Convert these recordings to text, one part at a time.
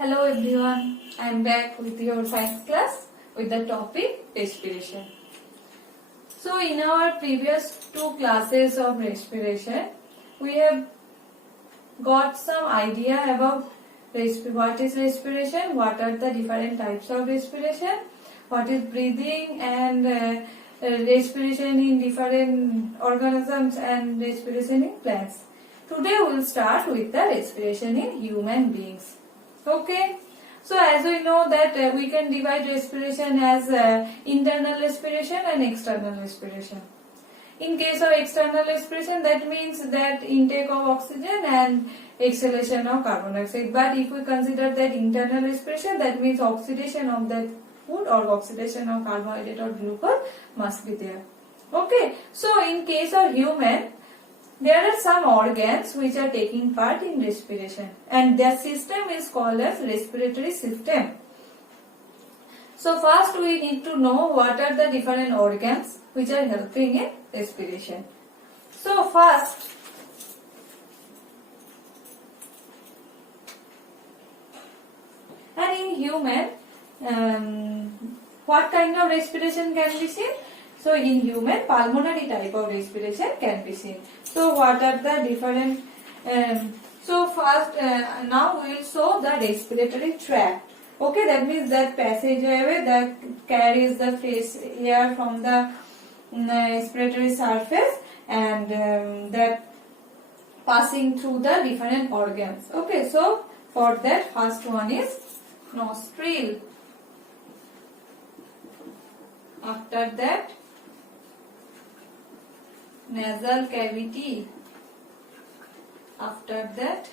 Hello everyone, I am back with your science class with the topic respiration. So in our previous two classes of respiration, we have got some idea about what is respiration, what are the different types of respiration, what is breathing and respiration in different organisms and respiration in plants. Today we will start with the respiration in human beings. Okay, so as we know that we can divide respiration as internal respiration and external respiration. In case of external respiration, that means that intake of oxygen and exhalation of carbon dioxide. But if we consider that internal respiration, that means oxidation of that food or oxidation of carbohydrate or glucose must be there. Okay, so in case of human, there are some organs which are taking part in respiration and their system is called as respiratory system. So first we need to know what are the different organs which are helping in respiration. So first, and in human, what kind of respiration can be seen? So in human, pulmonary type of respiration can be seen. So what are the different, so first now we will show the respiratory tract. Okay, that means that passageway that carries the fresh air from the respiratory surface and that passing through the different organs. Okay, so for that first one is nostril. After that, nasal cavity. After that,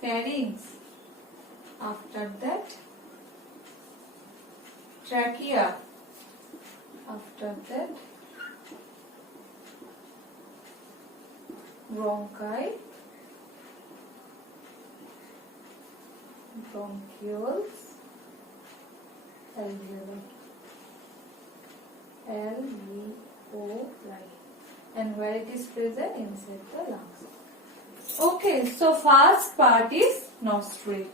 pharynx. After that, trachea. After that, bronchi, bronchioles, alveoli. Alveoli. And where it is present? Inside the lungs. Okay, so first part is nostril.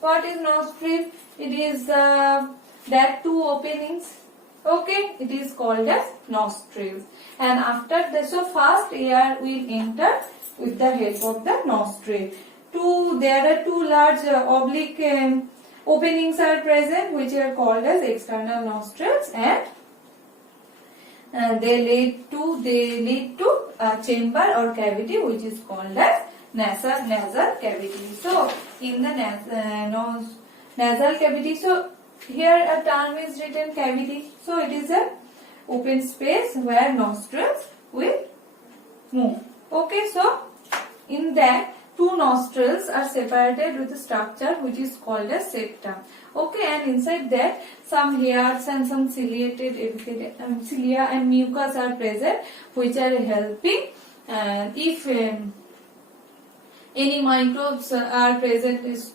What is nostril? It is that two openings. Okay, it is called as nostrils. And after that, so first air will enter with the help of the nostril. There are two large oblique openings are present which are called as external nostrils and they lead to a chamber or cavity which is called as nasal cavity. So in the nasal cavity, so here a term is written cavity. So it is a open space where nostrils will move. Okay, so in that two nostrils are separated with a structure which is called as septum. Okay, and inside that some hairs and some cilia and mucus are present which are helping if any microbes are present if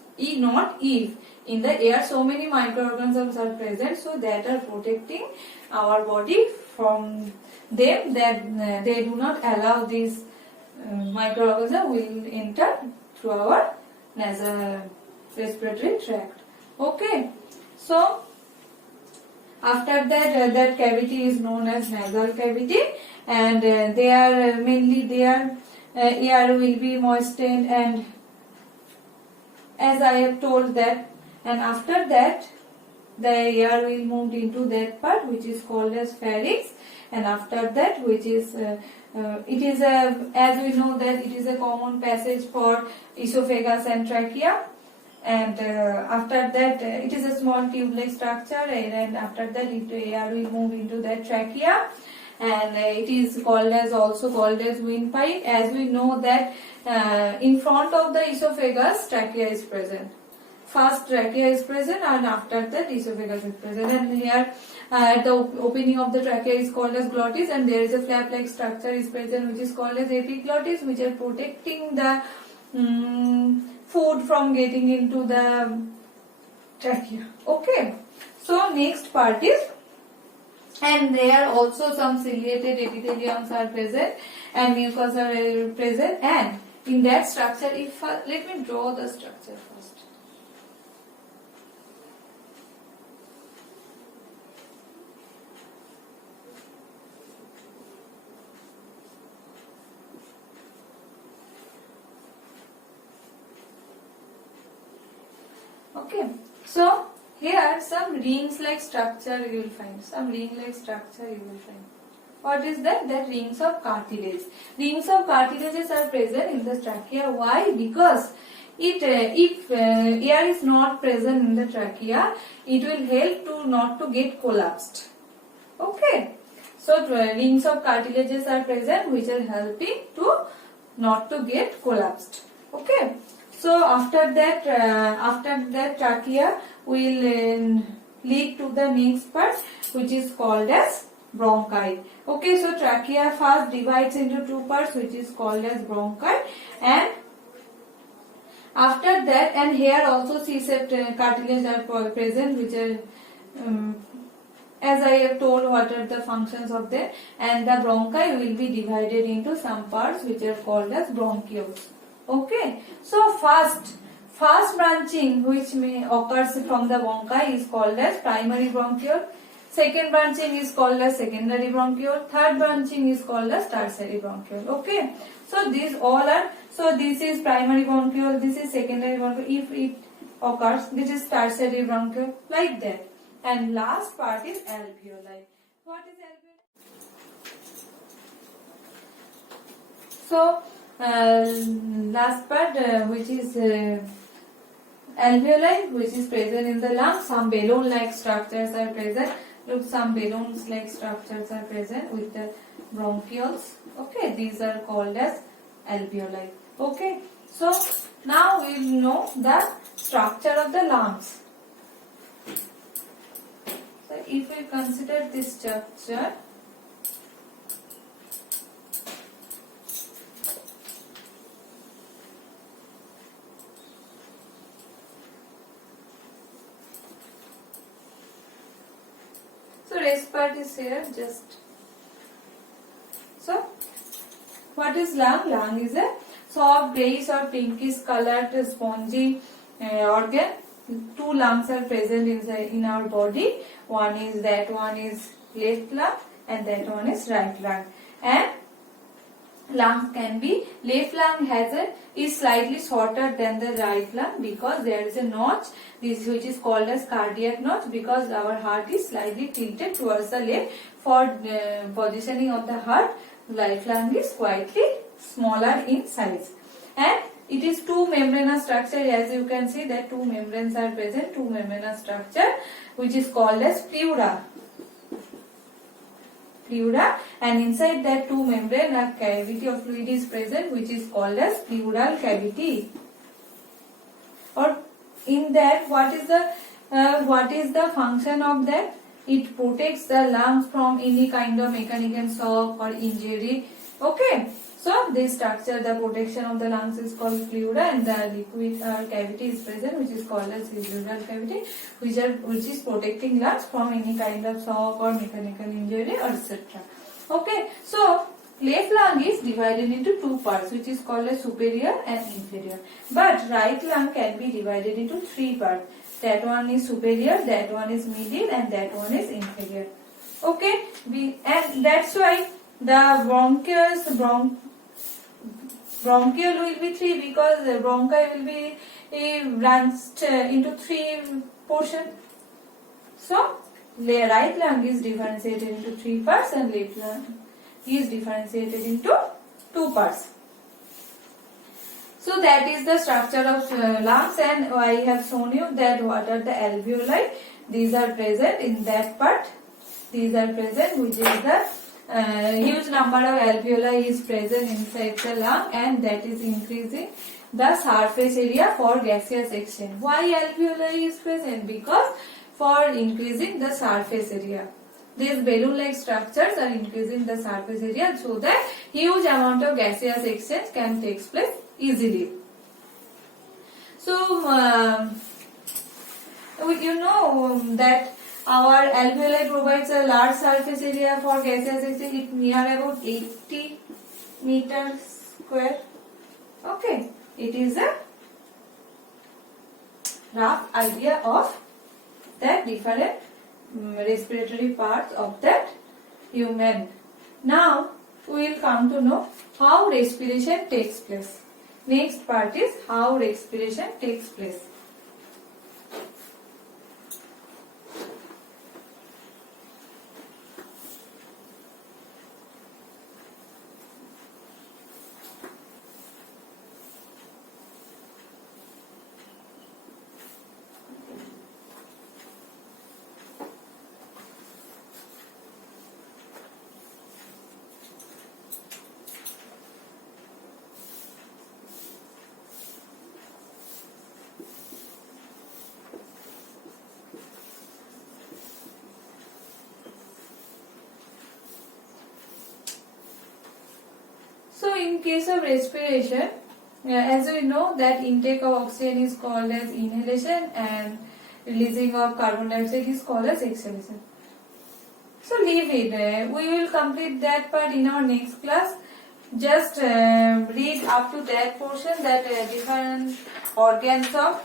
in the air so many microorganisms are present, so that are protecting our body from them, that they do not allow these microorganisms will enter through our nasal respiratory tract. Okay, so after that that cavity is known as nasal cavity and air will be moistened and as I have told that, and after that the air will move into that part which is called as pharynx, and after that which is it is as we know that it is a common passage for esophagus and trachea, and after that it is a small tube-like structure, and after that air will move into that trachea, and it is also called as windpipe. As we know that in front of the esophagus trachea is present. First trachea is present and after that esophagus is present, and here at the opening of the trachea is called as glottis, and there is a flap-like structure is present which is called as epiglottis, which are protecting the food from getting into the trachea. Okay, so next part is, and there also some ciliated epitheliums are present and mucus are present, and in that structure, if let me draw the structure first. Okay, so here some rings like structure you will find. Some ring like structure you will find. What is that? That rings of cartilage. Rings of cartilages are present in the trachea. Why? Because if air is not present in the trachea, it will help to not to get collapsed. Okay. So rings of cartilages are present, which are helping to not to get collapsed. Okay. So after that trachea will lead to the next part, which is called as bronchi. Okay, so trachea first divides into two parts, which is called as bronchi, and after that, and here also C-sept cartilage are present, which are as I have told what are the functions of them, and the bronchi will be divided into some parts which are called as bronchioles. Okay, so first branching which may occurs from the bronchi is called as primary bronchiole. Second branching is called as secondary bronchiole. Third branching is called as tertiary bronchiole. Okay, so these all are, so this is primary bronchiole, this is secondary bronchiole. If it occurs, this is tertiary bronchiole, like that. And last part is alveoli. What is alveoli? So last part which is alveoli, which is present in the lung. Some balloon-like structures are present. Look, some balloons-like structures are present with the bronchioles. Okay, these are called as alveoli. Okay, so now we know the structure of the lungs. So if we consider this structure, so rest part is here just. So what is lung? Lung is a soft greyish or pinkish colored spongy organ. Two lungs are present in our body. One is left lung and that one is right lung. And lung can be, left lung is slightly shorter than the right lung because there is a notch, this which is called as cardiac notch, because our heart is slightly tilted towards the left. For positioning of the heart, right lung is slightly smaller in size. And it is two membranous structure, as you can see that two membranes are present, two membranous structure, which is called as pleura. And inside that two membrane a cavity of fluid is present, which is called as pleural cavity. Or in that, what is the function of that? It protects the lungs from any kind of mechanical shock or injury. Okay, so this structure, the protection of the lungs is called pleura, and the liquid cavity is present, which is called as pleural cavity, which is protecting lungs from any kind of shock or mechanical injury, etc. Okay, so left lung is divided into two parts, which is called as superior and inferior. But right lung can be divided into three parts. That one is superior, that one is middle, and that one is inferior. Okay, and that's why the bronchiole will be three, because the bronchi will be branched into three portions. So right lung is differentiated into three parts and left lung is differentiated into two parts. So that is the structure of lungs, and I have shown you that what are the alveoli. These are present in that part. These are present, which is the huge number of alveoli is present inside the lung, and that is increasing the surface area for gaseous exchange. Why alveoli is present? Because for increasing the surface area. These balloon-like structures are increasing the surface area so that huge amount of gaseous exchange can take place easily. So you know that our alveoli provides a large surface area for gaseous exchange. It near about 80 meters square. Okay, it is a rough idea of the different respiratory parts of that human. Now we will come to know how respiration takes place. Next part is how respiration takes place. So in case of respiration, as we know that intake of oxygen is called as inhalation and releasing of carbon dioxide is called as exhalation. So leave it. We will complete that part in our next class. Just read up to that portion, that different organs of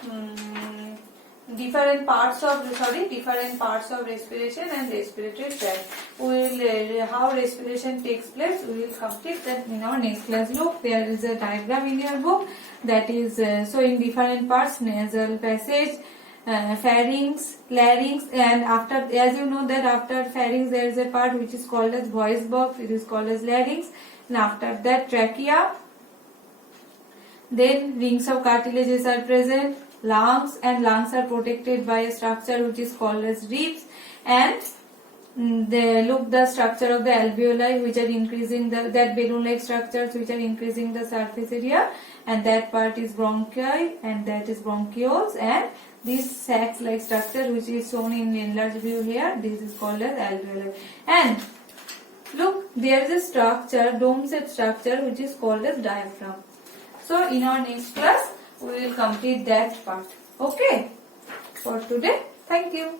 different parts of respiration and respiratory tract. We will how respiration takes place. We will complete that in our next class. Look, there is a diagram in your book that is showing different parts: nasal passage, pharynx, larynx, and after, as you know that after pharynx there is a part which is called as voice box. It is called as larynx. And after that, trachea. Then rings of cartilages are present. Lungs, and lungs are protected by a structure which is called as ribs. And the structure of the alveoli, which are increasing that balloon-like structures which are increasing the surface area, and that part is bronchi, and that is bronchioles, and this sac-like structure which is shown in enlarged view here, this is called as alveoli. And look, there is a structure, dome-shaped structure, which is called as diaphragm. So in our next class we will complete that part. Okay, for today, thank you.